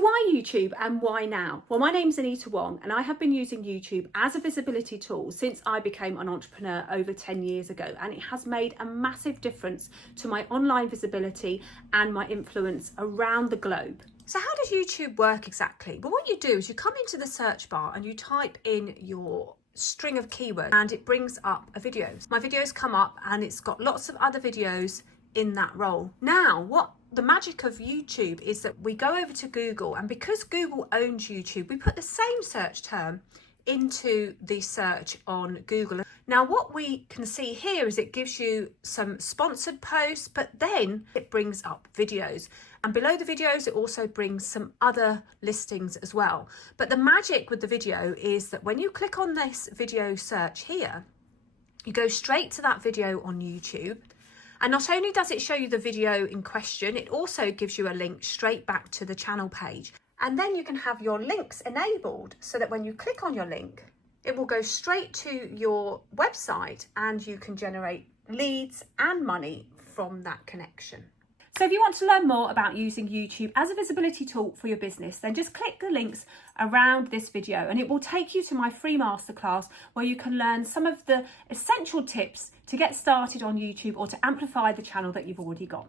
So why YouTube and why now? Well, my name's Anita Wong and I have been using YouTube as a visibility tool since I became an entrepreneur over 10 years ago, and it has made a massive difference to my online visibility and my influence around the globe. So how does YouTube work exactly? Well, what you do is you come into the search bar and you type in your string of keywords and it brings up a video. My videos come up and it's got lots of other videos in that role. Now, what the magic of YouTube is that we go over to Google, and because Google owns YouTube, we put the same search term into the search on Google. Now, what we can see here is it gives you some sponsored posts, but then it brings up videos. And below the videos, it also brings some other listings as well. But the magic with the video is that when you click on this video search here, you go straight to that video on YouTube. And not only does it show you the video in question, it also gives you a link straight back to the channel page. And then you can have your links enabled so that when you click on your link, it will go straight to your website and you can generate leads and money from that connection. So if you want to learn more about using YouTube as a visibility tool for your business, then just click the links around this video and it will take you to my free masterclass where you can learn some of the essential tips to get started on YouTube or to amplify the channel that you've already got.